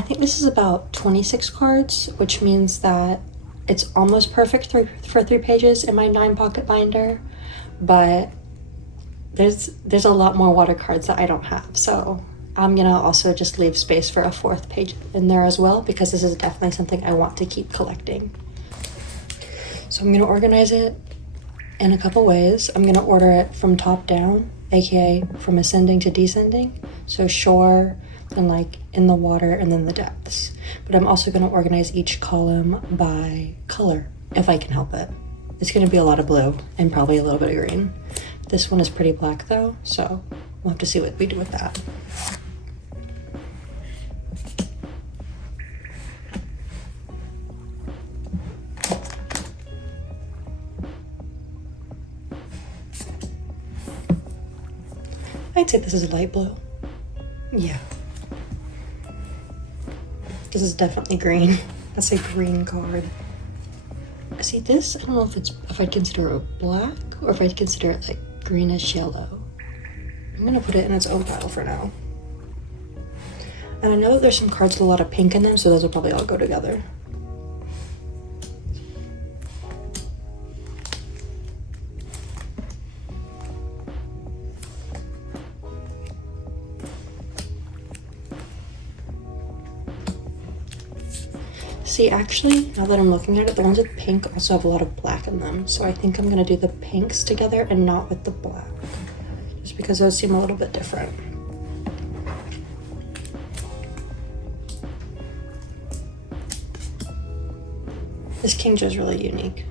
I think this is about 26 cards, which means that it's almost perfect for 3 pages in my 9 pocket binder, but there's a lot more water cards that I don't have, so I'm gonna also just leave space for a 4th page in there as well, because this is definitely something I want to keep collecting. So I'm gonna organize it in a couple ways. I'm gonna order it from top down, aka from ascending to descending, so shore, then like in the water, and then the depths. But I'm also gonna organize each column by color, if I can help it. It's gonna be a lot of blue and probably a little bit of green. This one is pretty black though, so we'll have to see what we do with that. I'd say this is light blue. Yeah. This is definitely green. That's a green card. See this? I don't know if I'd consider it black or if I'd consider it like greenish yellow. I'm gonna put it in its own pile for now. And I know that there's some cards with a lot of pink in them, so those will probably all go together. See, actually, now that I'm looking at it, the ones with pink also have a lot of black in them. So I think I'm gonna do the pinks together and not with the black, just because those seem a little bit different. This King Joe is really unique.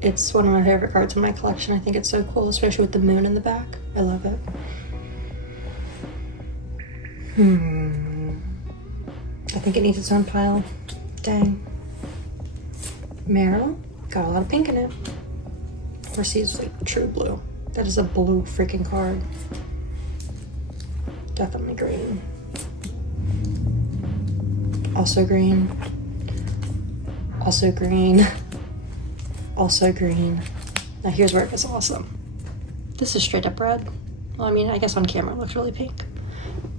It's one of my favorite cards in my collection. I think it's so cool, especially with the moon in the back. I love it. I think it needs its own pile. Dang. Meryl got a lot of pink in it. Of course, he's like true blue. That is a blue freaking card. Definitely green. Also green. Also green. Also green. Now here's where it gets awesome. This is straight up red. Well, I mean, I guess on camera it looks really pink,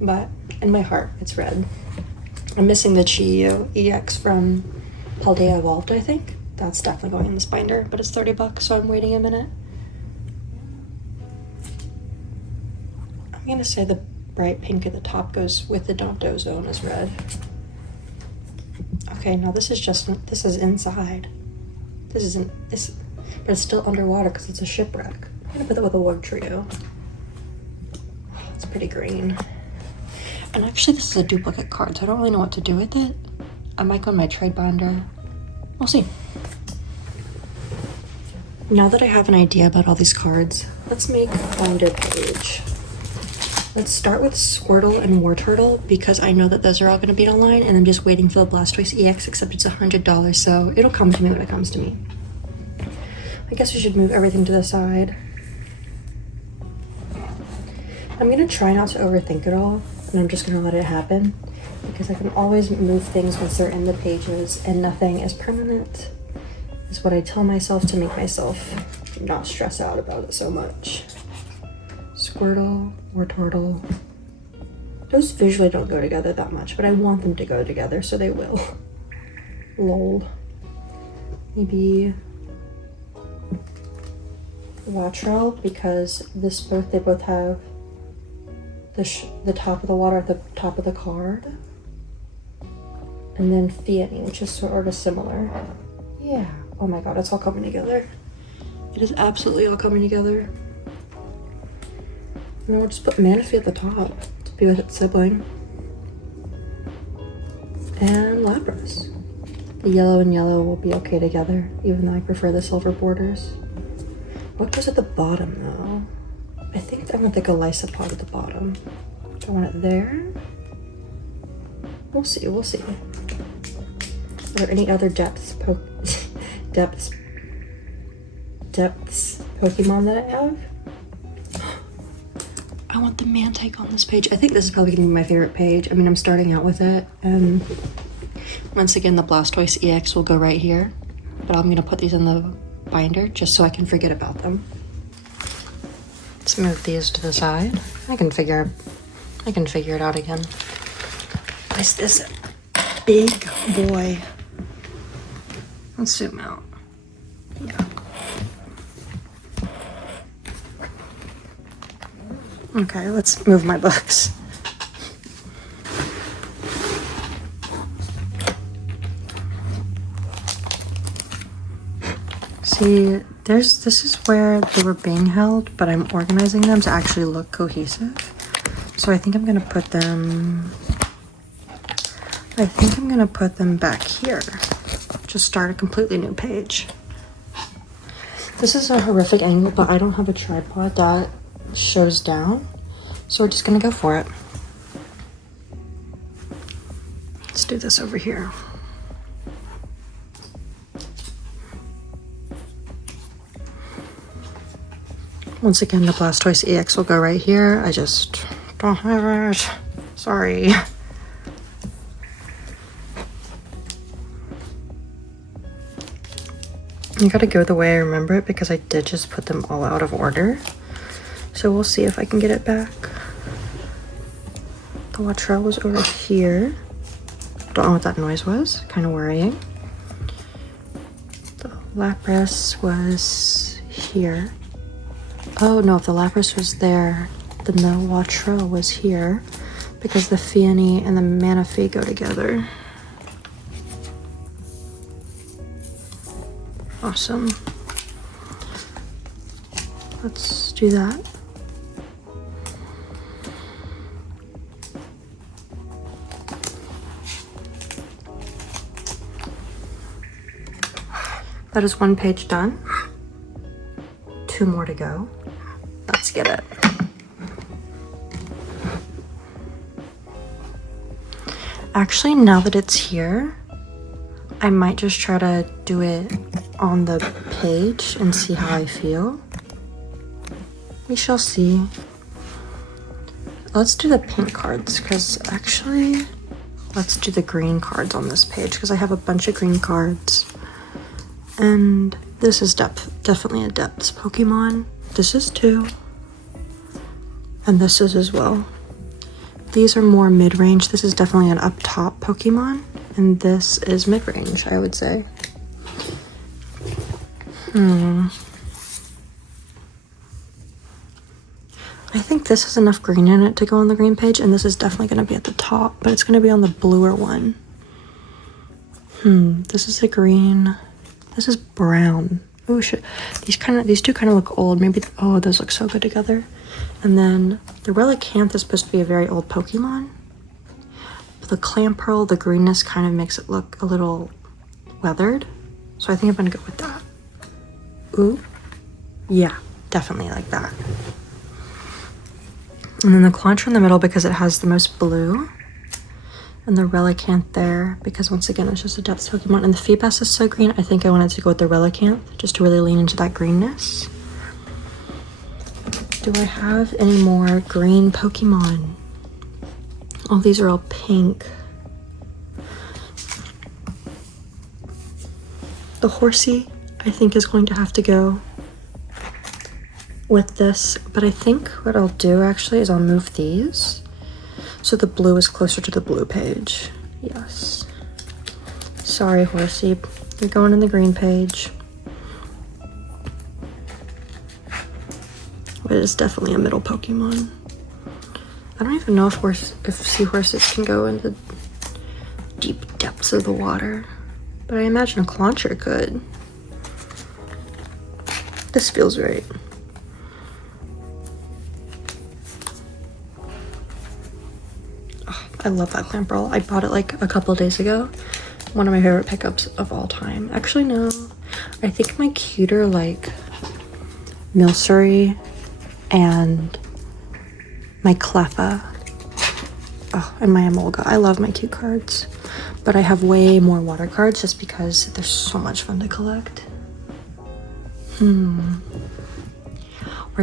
but in my heart, it's red. I'm missing the Chiyu EX from Paldea Evolved, I think. That's definitely going in this binder, but it's $30, so I'm waiting a minute. I'm gonna say the bright pink at the top goes with the Danto Zone as red. Okay, now this is inside. This isn't, but it's still underwater because it's a shipwreck. I'm gonna put that with a Wug Trio. It's pretty green. And actually this is a duplicate card, so I don't really know what to do with it. I might go in my trade binder. We'll see. Now that I have an idea about all these cards, let's make a binder page. Let's start with Squirtle and Wartortle because I know that those are all going to be online, and I'm just waiting for the Blastoise EX, except it's $100, so it'll come to me when it comes to me. I guess we should move everything to the side. I'm going to try not to overthink it all, and I'm just going to let it happen because I can always move things once they're in the pages, and nothing is permanent, is what I tell myself to make myself not stress out about it so much. Squirtle, Wartortle. Those visually don't go together that much, but I want them to go together, so they will. Lol. Maybe Wattrel, because they both have the top of the water at the top of the card. And then Fianny, which is sort of similar. Yeah. Oh my god, it's all coming together. It is absolutely all coming together. And we'll just put Manaphy at the top to be with its sibling. And Lapras. The yellow and yellow will be okay together, even though I prefer the silver borders. What goes at the bottom though? I think I want the Golisopod at the bottom. Do I want it there? We'll see, we'll see. Are there any other depths Pokemon that I have? I want the Mantike on this page. I think this is probably gonna be my favorite page. I mean, I'm starting out with it. And once again, the Blastoise EX will go right here. But I'm gonna put these in the binder just so I can forget about them. Let's move these to the side. I can figure it out again. place this big boy. Let's zoom out. Yeah. Okay, let's move my books. See, this is where they were being held, but I'm organizing them to actually look cohesive. So I think I'm gonna put them back here. Just start a completely new page. This is a horrific angle, but I don't have a tripod that shows down, so we're just gonna go for it. Let's do this over here. Once again, the Blastoise EX will go right here. I just don't have it. Sorry. You gotta go the way I remember it because I did just put them all out of order. So we'll see if I can get it back. The Wattrell was over here. Don't know what that noise was. Kind of worrying. The Lapras was here. Oh no, if the Lapras was there, then the Wattrell was here because the Feony and the Manaphy go together. Awesome. Let's do that. That is one page done. 2 more to go. Let's get it. Actually, now that it's here, I might just try to do it on the page and see how I feel. We shall see. Let's do the pink cards because actually, let's do the green cards on this page because I have a bunch of green cards. And this is definitely a depths Pokemon. This is too. And this is as well. These are more mid-range. This is definitely an up-top Pokemon. And this is mid-range, I would say. I think this has enough green in it to go on the green page, and this is definitely going to be at the top, but it's going to be on the bluer one. This is the green. This is brown. Oh shit. These two kind of look old. Maybe, oh, those look so good together. And then the Relicanth is supposed to be a very old Pokemon. But the Clamperl, the greenness kind of makes it look a little weathered. So I think I'm going to go with that. Ooh. Yeah, definitely like that. And then the Clauncher in the middle because it has the most blue. And the Relicanth there because once again it's just a depths Pokemon. And the Feebas is so green, I think I wanted to go with the Relicanth just to really lean into that greenness. Do I have any more green Pokemon? Oh, these are all pink. The Horsey, I think, is going to have to go with this. But I think what I'll do actually is I'll move these so the blue is closer to the blue page. Yes. Sorry, Horsey. You're going in the green page. But it is definitely a middle Pokemon. I don't even know if seahorses can go into the deep depths of the water. But I imagine a Clauncher could. This feels right. Oh, I love that Clamperl. I bought it like a couple days ago. One of my favorite pickups of all time. Actually, no. I think my cuter like Milcery and my Cleffa. Oh, and my Emolga. I love my cute cards. But I have way more water cards just because they're so much fun to collect. We're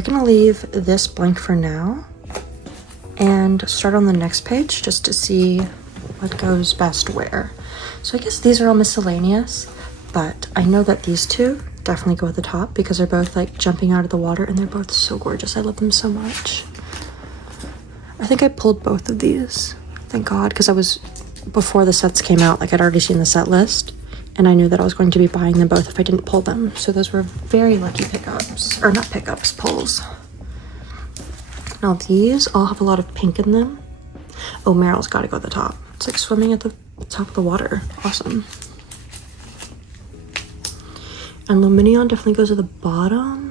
gonna leave this blank for now and start on the next page just to see what goes best where. So I guess these are all miscellaneous, but I know that these two definitely go at the top because they're both like jumping out of the water and they're both so gorgeous. I love them so much. I think I pulled both of these. Thank God, because I was before the sets came out. Like, I'd already seen the set list, and I knew that I was going to be buying them both if I didn't pull them. So those were very lucky pickups. Or not pickups, pulls. Now these all have a lot of pink in them. Oh, Meryl's got to go at the top. It's like swimming at the top of the water. Awesome. And Luminion definitely goes at the bottom.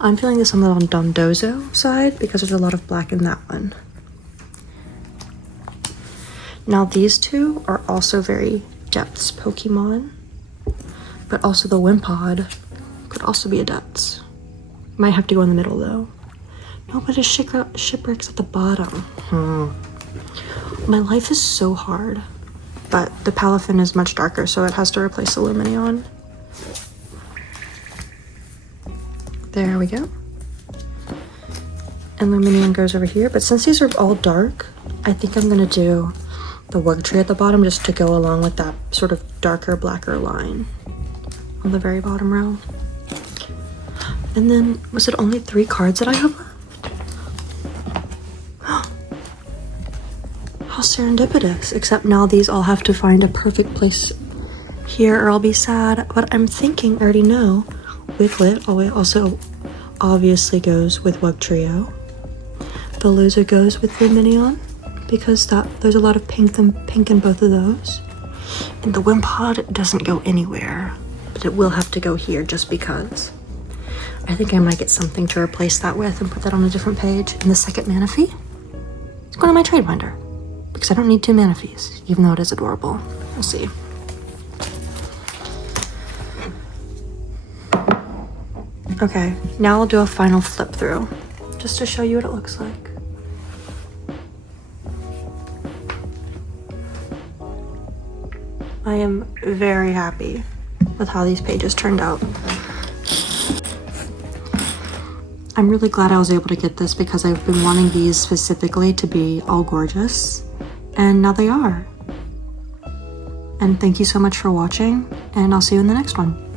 I'm feeling this on the Dondozo side because there's a lot of black in that one. Now these two are also very depths Pokemon, but also the Wimpod could also be a depths. Might have to go in the middle though. No, but a Shipwreck's at the bottom. My life is so hard, but the Palafin is much darker, so it has to replace the Luminion. There we go. And Luminion goes over here, but since these are all dark, I think I'm gonna do the Wugtree at the bottom just to go along with that sort of darker, blacker line on the very bottom row. And then, was it only 3 cards that I have left? How serendipitous, except now these all have to find a perfect place here or I'll be sad. But I'm thinking, I already know, Wiglet also obviously goes with Wugtrio. The loser goes with Luminion because there's a lot of pink in both of those. And the Wimpod doesn't go anywhere, but it will have to go here just because. I think I might get something to replace that with and put that on a different page. And the second Manaphy, it's going to my trade binder because I don't need 2 Manaphies, even though it is adorable. We'll see. Okay, now I'll do a final flip through just to show you what it looks like. I am very happy with how these pages turned out. I'm really glad I was able to get this because I've been wanting these specifically to be all gorgeous, and now they are. And thank you so much for watching, and I'll see you in the next one.